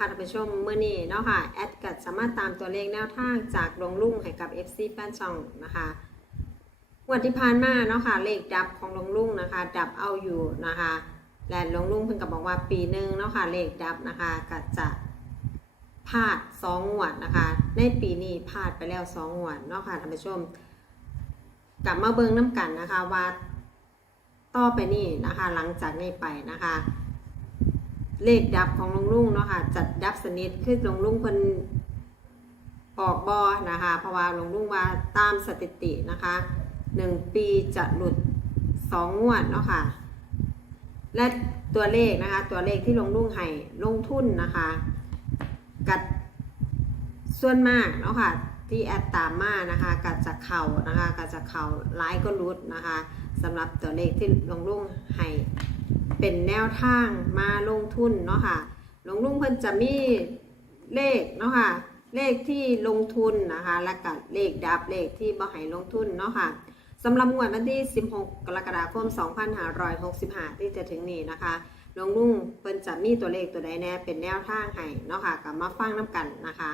ค่ะท่านผู้ชมเมื่อนี้เนาะค่ะแอดกัดสามารถตามตัวเลขแนวทางจากลงลุ่งให้กับ FC แฟนช่องนะคะวันที่ผ่านมาเนาะค่ะเลขดับของลงลุ่งนะคะ ดับเอาอยู่นะคะ และลงลุ่งเพิ่งกับบอกว่าปีหนึ่งเนาะค่ะเลขดับนะคะก็จะพลาดสองงวดนะคะ ในปีนี้พลาดไปแล้วสองงวดเนาะค่ะท่านผู้ชม กลับมาเบิ้งน้ำกันนะคะว่าต่อไปนี่นะคะ หลังจากนี้ไปนะคะ เลขดับของลุงลุงเนาะค่ะจัดดับสนิทคือลุงลุงเพิ่นออกบอนะคะ เพราะว่าลุงลุงว่าตามสถิตินะคะหนึ่งปีจะหลุดสองงวดเนาะค่ะ และตัวเลขนะคะ ตัวเลขที่ลงลุงให้ลงทุนนะคะ กัดส่วนมากเนาะค่ะ ที่แอดตามมานะคะ กัดจะเข่านะคะ กัดจะเข่าไลายก็รุดนะคะสำหรับตัวเลขที่ลงลุงให้ เป็นแนวทางมาลงทุนเนาะค่ะหลวงลุงเพิ่นจะมีเลขเนาะค่ะเลขที่ลงทุนนะคะและก็เลขดับเลขที่บ่ให้ลงทุนเนาะค่ะสำหรับงวดวันที่ 16 กรกฎาคม 2565 ที่จะถึงนี้นะคะหลวงลุงเพิ่นจะมีตัวเลขตัวใดแน่เป็นแนวทางให้เนาะค่ะกับมาฟังน้ำกันนะคะ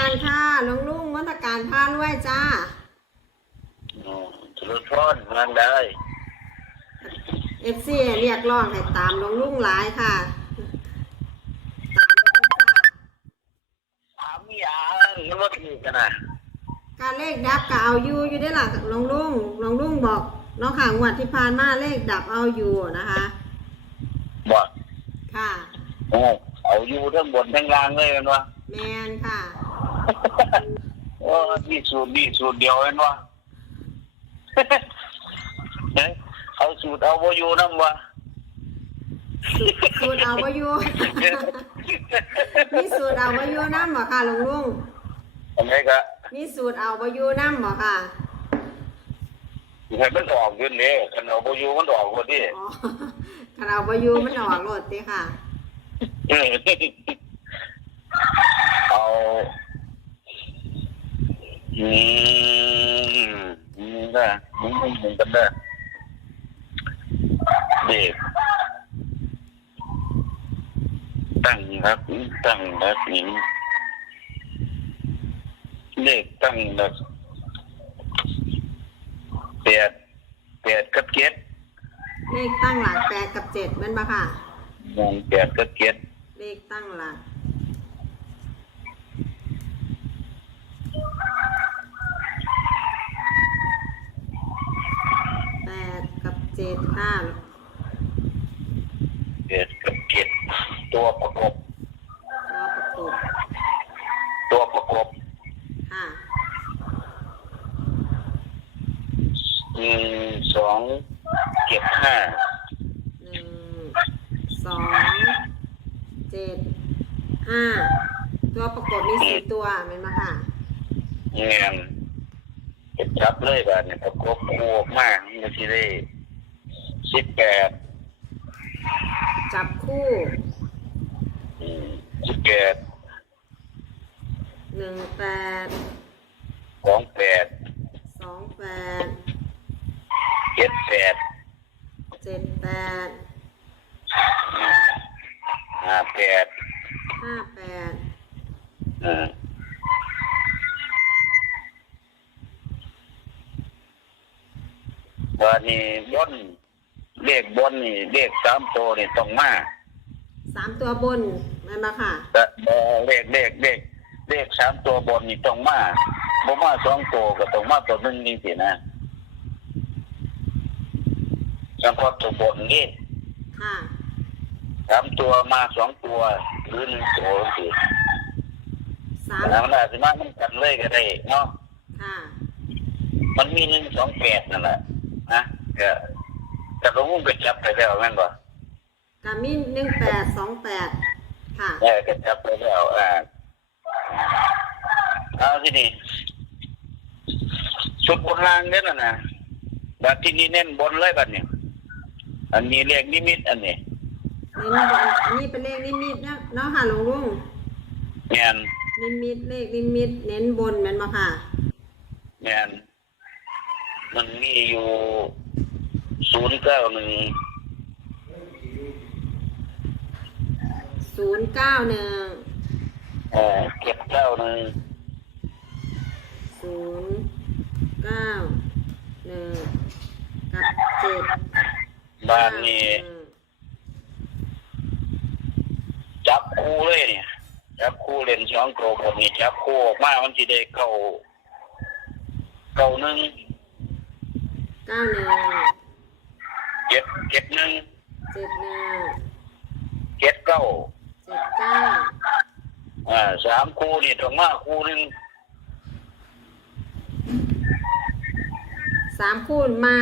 การรัชการค่ะลงลุงวัตการผ้าด้วยจ้าอืมทุกท่อนงานได้เอฟซีเรียกร้องให้ตามลงลุงหลายค่ะถามยาแล้วว่าถูกกันนะการเลขดับก็เอาอยู่อยู่ได้หล่ะลงลุงลงลุงบอกเนาะค่ะงวดที่ผ่านมาเลขดับเอาอยู่นะคะบอกค่ะโอ้เอาอยู่ทั้งบนทั้งล่างเลยกันวะแมนค่ะ โอ้นี่สูตรนี่สูตรเดียวกันวะเฮ้ยเอาสูตรเอาโบอยู่น้ำวะสูตรเอาไว้อยู่ มีสูตรเอาไว้อยู่น้ำบ่ค่ะลงลุงทำไมก็มีสูตรเอาไว้อยู่น้ำบ่ค่ะให้มันออกขึ้นเลยคันเอาโบอยู่มันออกพอดีอ๋อถ้าเอาไว้อยู่มันออกโหลดติค่ะ เออเอา อืมอืมได้มึงมึงมึงกันได้เด็กตั้งครับตั้งครับนี่เด็กตั้งแบบแปดแปดกับเจ็ดเลขตั้งหลักแปดกับเจ็ดแมันบ่ค่ะมองแปดกับเจ็ดเลขตั้งหลักแปดกับเจ็ดค่ะแปดกับเจ็ดตัวประกบรอประกบตัวประกบค่ะหนึ่งสองเจ็ดห้าหนึ่งสองเจ็ดห้าตัวประกบมีสี่ตัวแมันมาค่ะเงี้ยจะจับเลยแบบนี้ประกบคู่ออกมาไม่ใช่ได้ สิบแปดจับคู่สิบแปดหนึ่งแปดสองแปดสองแปดเจ็ดแปดเจ็ดแปดห้าแปดห้าแปดอืมวันนี้บน เลขบนนี่เลขสามตัวนี่ต้องมาสามตัวบนแมันมาค่ะ แต่เอ่อเลขเลขเลขเลขสามตัวบนนี่ต้องมาบ่มาสองตัวก็ต้องมาตัวหนึ่งนี่สินะเฉพาะตัวบนนี่ค่ะ สามตัวมาสองตัวหรือหนึ่งตัวสิสามแล้วมันอาจจะมามันกันเลยก็ได้เนาะ ค่ะ มันมีหนึ่งสองแปดนั่นแหละนะก็ แต่หลวงพ่อก็จับไปแล้วแม่นบ่กามินหนึ่งแปดสองแปดค่ะเออก็จับไปแล้วอ่าเอาที่นี่ชุดบนล่างเนี่ยนะนะแบบที่นี่เน้นบนเลยบัดนี้อันนี้เรียกนิมิตอันนี้เน้นบนอันนี้เป็นเลขนิมิตนะเนาะค่ะหลวงลุงเงียนนิมิตเลขนิมิตเน้นบนแม่นบ่ค่ะแมนมันมีอยู่ ศูนย์เก้าหนึ่งศูนย์เก้าหนึ่งเอ่อเจ็ดเก้าหนึ่งศูนย์เก้าหนึ่งกับเจ็ดบ้านนี่หงจับคู่เลยเนี่ยจับคู่เล่นสองตัวผมนี่จับคู่ออกมามันจะได้เก้าเก้าหนึ่งเก้าหนึ่ง เจ็ดเจ็ดหนึ่งเจ็ดหนึ่งเจ็ดเก้าเจ็ดเก้าอ่าสามคู่นี่ต้องมาคู่หนึ่งสามคู่มา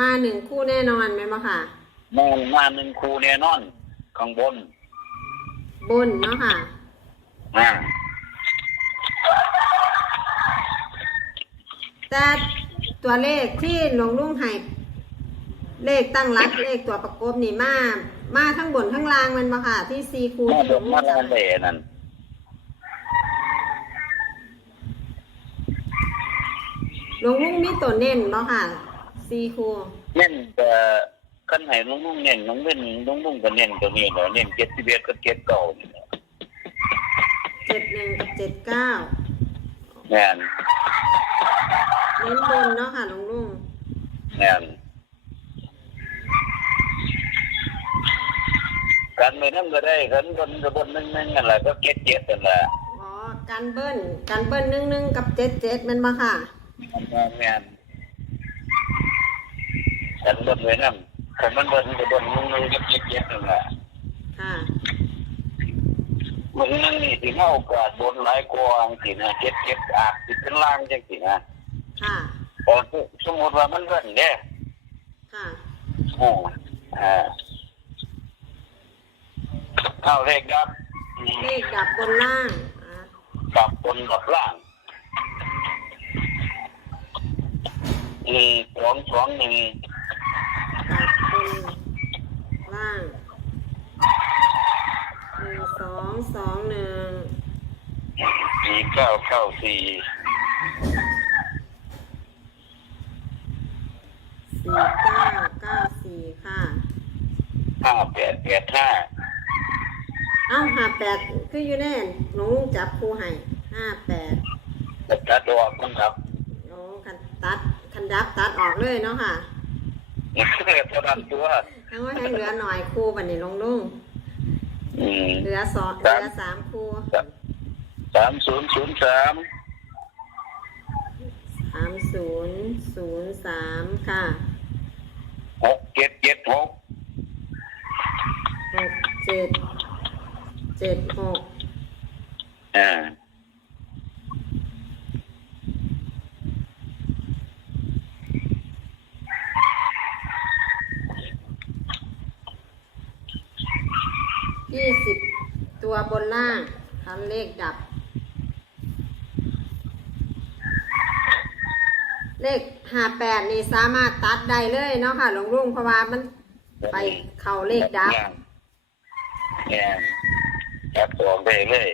มาหนึ่งคู่แน่นอนไหมบ่ค่ะ มองมาหนึ่งคู่แน่นอน ข้างบนบนเนาะค่ะ อ่าแต่ตัวเลขที่หลวงลุงให้ เลขตั้งรักเลขตัวประกบนี่มามาทั้งบนทั้งล่างแมันบ่ค่ะ ที่ซีคูมาที่หดลวกงลุมางแล้จะวเลยนั่นหลวงลุงมีตัวเน้นบ่ค่ะซีคูเน้นแต่ขั้นไหนลุงลุงเน้นลุงเล่นลุงลุงก็เน้นตัวนี้เหรอเน้นเจ็ดสิบเอ็ดกับเจ็ดเก้านี่แหละเจ็ดหนึ่งกับเจ็ดเก้าแม่นเน้นบนเนาะค่ะหลวงลุงแม่น กันไปนั่นก็ได้กันคนกระบนนึงนึงนั่นแหละก็เจ็ดเจ็ดนั่นแหละอ๋อการเบิ้ลการเบิ้ลหนึ่งหนึ่งกับเจ็ดเจ็ดแมันบ่ค่ะแม่นกันบนไว้นั่นผมมันบนกระบนนึงนึงกับเจ็ดเจ็ดนั่นแหละค่ะมันนั่นนี่สิเท่ากับบนหลายกองสินะเจ็ดเจ็ดอาจสิเป็นล่างจังสินะค่ะพอสมมติว่ามันเล่นเนี่ยค่ะอ๋ออ่า เอาเลขครับเลขดับบนล่างอะกับบนกับล่างหนึ่งสองสองหนึ่งดับบนล่างหนึ่งสองสองหนึ่งสี่เก้าเก้าสี่สี่เก้าเก้าสี่ค่ะห้าแปดแปดห้าเอ้าห้าแปดคืออยู่แน่หนูจับครูให้ห้าแปดตัดตัดออกมันครับโอ้คันตัดคันดับตัดออกเลยเนาะค่ะเท่านั้นตัวทั้งว่าให้เหลือหน่อยครูบันนี้ลงลุงอืมเหลือสองเหครัลืบอสามครูสามศูนย์ศูนย์สามสามศูนย์ศูนย์สามค่ะหกเจ็ดเจ็ดหกหกเจ็ด เจ็ดหกอ่ายี่สิบตัวบนล่างคันเลขดับ เลขห้าแปดนี่สามารถตัดได้เลยเนาะค่ะ หลวงลุงเพราะว่ามันไปเข่าเลขดับเนี่ย จับตัวไปเลย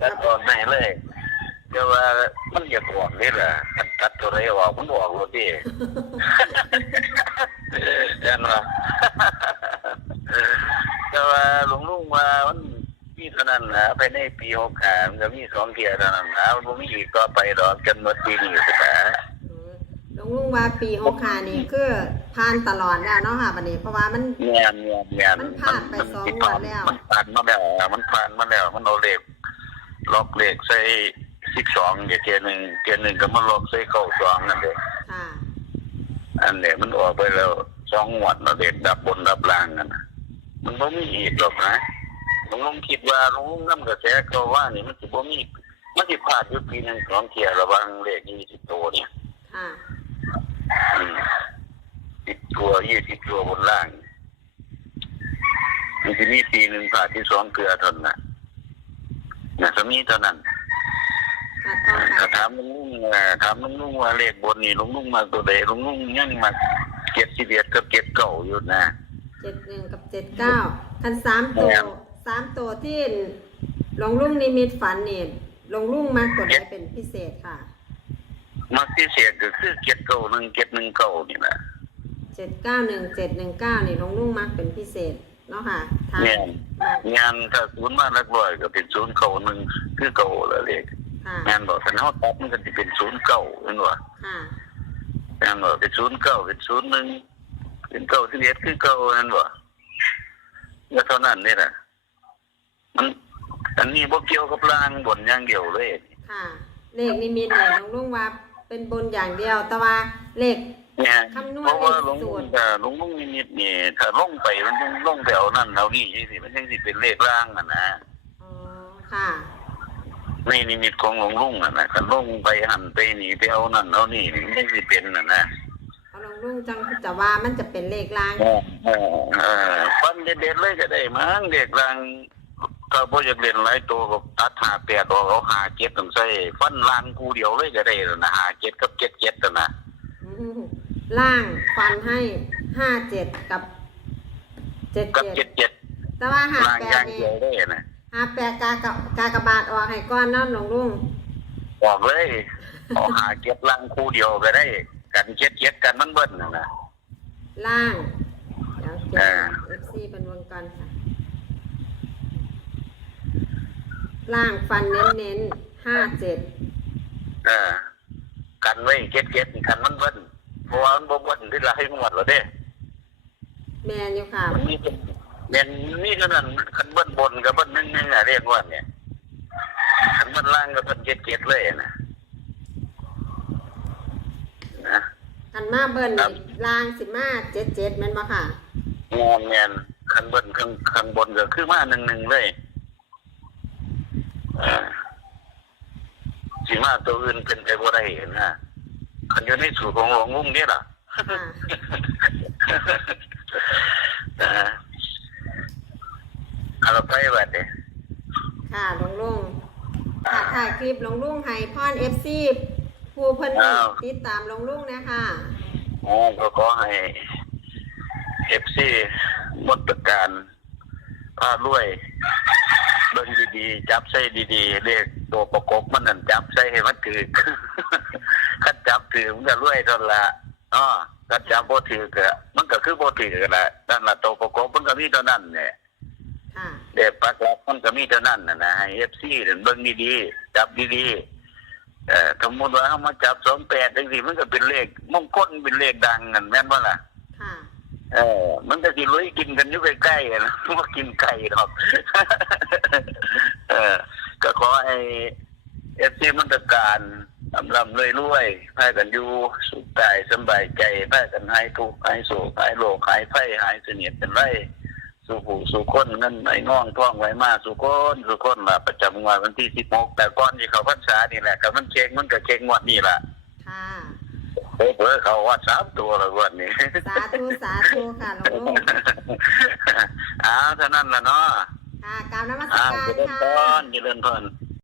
ตัดตัวไปเลยแต่ว่ามันอยากออกนี่แหละตัดตัวไรออกมันออกรถดิเห็นว่าแต่ว่าหลวงลุงว่ามันมีเท่านั้นนะภายในปีหกขามันก็มีสองเทียเท่านั้นนะมันบ่มีอีกต่อไปหรอกจนหมดปีนี้สินะอืมหลวงลุงว่าปีหกขานี่คือ ผ่านตลอดแล้วเนาะค่ะบันนี้ เพราะว่ามัน เงียนเงียนเงียนมันผ่านไปสองงวดแล้ว มันผ่านมาแล้วมันผ่านมาแล้วมันเอาเลขล็อกเลขใส่สิบสองเกียร์หนึ่งเกียร์หนึ่งก็มันล็อกใส่เข้าสองนั่นเองค่ะอันเนี้ยมันออกไปแล้วสองงวดเราเด็กดับบนดับล่างกันนะมันบ่มีอีกหรอกนะลุงลุงคิดว่าลุงลุงน้ำกระแสก็ว่านี่มันสิบ่มีมันสิพลาดอยู่ปีหนึ่งสองเทียระหวังเลขยี่สิบตัวเนี่ย ค่ะสิบ ตัวยี่สิบตัวบนล่างมันจะมีปีหนึ่งผ่าที่สองเกลือเทานนนะนะสมีเท่านั้นค่ะต่อไปถ้าถามลุงลุงเอ่อถามลุงลุงว่าเลขบนนี่ลุงลุงมาตัวใดลุงลุงยังมาเก็บสิบเอ็ดกับเก็บเก่าอยู่นะเจ็ดหนึ่งกับเจ็ดเก้าคันสามตัวสามตัวที่หลวงลุงนิมิตฝันเนี่ยหลวงลุงมากตัวไหนเป็นพิเศษค่ะ มักที่เสียก็คือเจ็ดเก้าหนึ่งเจ็ดหนึ่งเก้านี่นะ เจ็ดเก้าหนึ่งเจ็ดหนึ่งเก้านี่หลวงลุงมากเป็นพิเศษเนาะค่ะทางเนี่ยมากงานถ้าศูนย์มาลักร้อยก็เป็นศูนย์เก้าหนึ่งคือเก้าละเลขค่ะงานบอกแต่เขาตัดมันก็จะเป็นศูนย์เก้าเห็นบ่ค่ะงานบอกเป็นศูนย์เก้าเป็นศูนย์หนึ่งเป็นเก้าที่เอ็ดคือเก้าเห็นบ่ก็เท่านั้นนี่แหละมันอันนี้บ่เกี่ยวกับรางบนอย่างเดียวเลย ค่ะ เลขนิมิตเนี่ยหลวงลุงว่า เป็นบนอย่างเดียวแต่ว่าเลขเนี่ยคำนวณเพราะว่าหลวงเลขสูลุตงรแต่หลวงลุงนิมิตนี่ถ้าลงไปมันต้องลงไปเอานั่นเอานี่สิมันยังสิเป็นเลขร่างอะนะอ๋อค่ะในนิมิตของหลวงลุงอะนะถ้าลงไปหันไปหนีไปเอานั่นเอานี่นี่มันยังสิเป็นอะนะเอาหลวงลุงจังจะว่ามันจะเป็นเลขล่าง เออเออเออฟันเด็ดๆเลยก็ได้มั้งเด็กร่าง ถ้าบ่อยากเล่นหลายตัวก็ตัดหาแปดออกเอาหาเจ็ดต้องใส่ฟันล่างกูเดียวเลยก็ได้แล้วนะหาเจ็ดกับเจ็ดเจ็ดน่ะนะอืมล่างฟันให้ห้าเจ็ดกับเจ็ดกับเจ็เจ็ดดเจ็ดแต่ว่าหาล่างแปอดย่างนี่เดียวได้นะหาแปดกากะกากบาทออกให้ก้อนเนั่นหลวงลุงบอกเลยเอาหาเจ็ดล่างคู่เดียวก็ได้ กันเจ็ดเจ็ดกันมันเบิ้ลน่ะนะ ล่างเดี๋ยวเจ็ดอ่าเอฟซีเป็นวงกันค่ะ ล่างฟันเน้นเน้นห้าเจ็ดเออกันไว้เจ็ดเจ็ดกันมันเบิ้ลเพราะว่ามันบ่เบิ้ลที่ละให้หมดแล้วเด้แมนอยู่ค่ะมันมีเป็นเน้นนี่ก็นั่นคันเบิ้ลบนกับเบิ้ลนึงนึงอะเรียกว่าเนี่ยคันเบิ้ลล่างกับเบิ้ลเจ็ดเจ็ดเลยนะนะคันมาเบิ้ลครันี่บล่างสิมาเจ็ดเจ็ดแม่นบ่ค่ะงอนเงียนคันเบิ้ลข้างข้างบนก็คือมาหนึ่งหนึ่งเลยเออ สิมาตัวอื่นเป็นไปบ่ได้นะคันอยู่ในสูตรของหลวงงุ้งนี่ล่ะค่ะเออเอาเราไปแบบนี้ค่ะหลวงลุงค่ะถ่ายคลิปหลวงลุงให้พรเอฟซีผู้เพิ่นติดตามหลวงลุงนะคะอ๋อก็ขอให้เอฟซีมดประการพารวยเบิ่งดีๆ จับใส่ดีๆเรียก ตัวประกบมันนั่นจับใส่ให้มันถือคันจับถือมันก็รวยเทานนละอ๋อคันจับบ่ถือก็มันก็คือบ่ถือกันละนั่นละตัวประกบมันก็มีเท่านั้นเนี่ยค่ะเด็กปักหลักมันก็มีเท่านั้นนะนะให้เอฟซีเบิ่งดีๆจับดีๆเอ่อสมมติว่าเขามาจับสองแปดจังสิมันก็เป็นเลขมงคลเป็นเลขดังกันแม่นว่าล่ะค่ะเออ มันก็สิลุยกินกันอยู่ใกล้ๆกันว่ากินไก่หรอกเออ ก็ขอให้เอฟซีมันตรการลำลำเลยรวยๆพากันอยู่สุขกายสำบายใจพากันหายทุกข์หายโศกหายโรคหายไข้หายเสนียดเป็นไรสู่ผู้สู่คนเงินไหนน้องท่องไว้มาสู่คนสู่คนล่ะประจำงวดวันที่สิบหกแต่ก่อนที่เขาพรรษานี่แหละกับมันเช็งมันก็เช็งงวดนี่แหละค่ะเพิ่อเขาว่าสามตัวละงวันนี้สาธุสาธุค่ะหลวงลุงอ้าวเท่านั้นละเนาะ ค่ะกรารนมัสการค่ะ เจริญพรเจริญพร